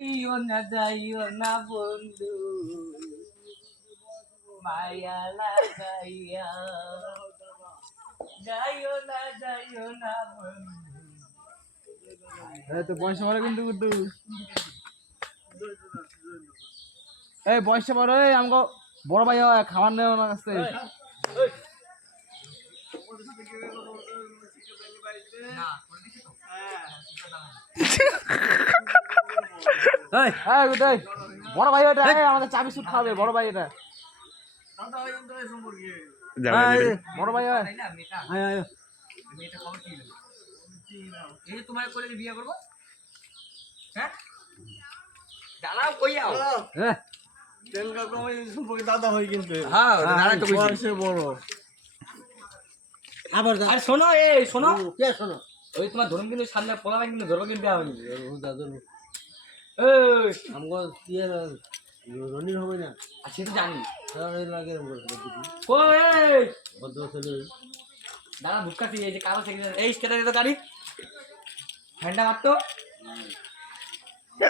যাইও না যাইও না বন্ধু মায়া লাগাইয়া যাইও না বন্ধু তো পয়সা বড় কিন্তু গুড্ডু এই পয়সা বড় এই আমাকে বড় ভাই খাবার নেই ওনার কাছে বড় ভাই এটা আমাদের চাবি সুট খাবে বড় ভাই এটা বড় ভাই এই তোমার করে বিয়ে করবো হ্যাঁ দাঁড়াও কই যাও তেল কাকু আমি সম্পর্কে দাদা হয় কিন্তু হ্যাঁ দাঁড়া তো কইছি বড় আবার আরে শোনো এই শোনো কে শোনো ওই তোমার ধরুন কিন্তু সামনে পোলা কিন্তু ধরবো কিন্তু আমি দাদু এই আমগো কি রনির হবে না আর সেটা জানি লাগে কই বদ্ধ ছেলে দাঁড়া ভুটকাছি এই যে কালো থেকে এই কেটে দিত গাড়ি হ্যান্ডা কাটতো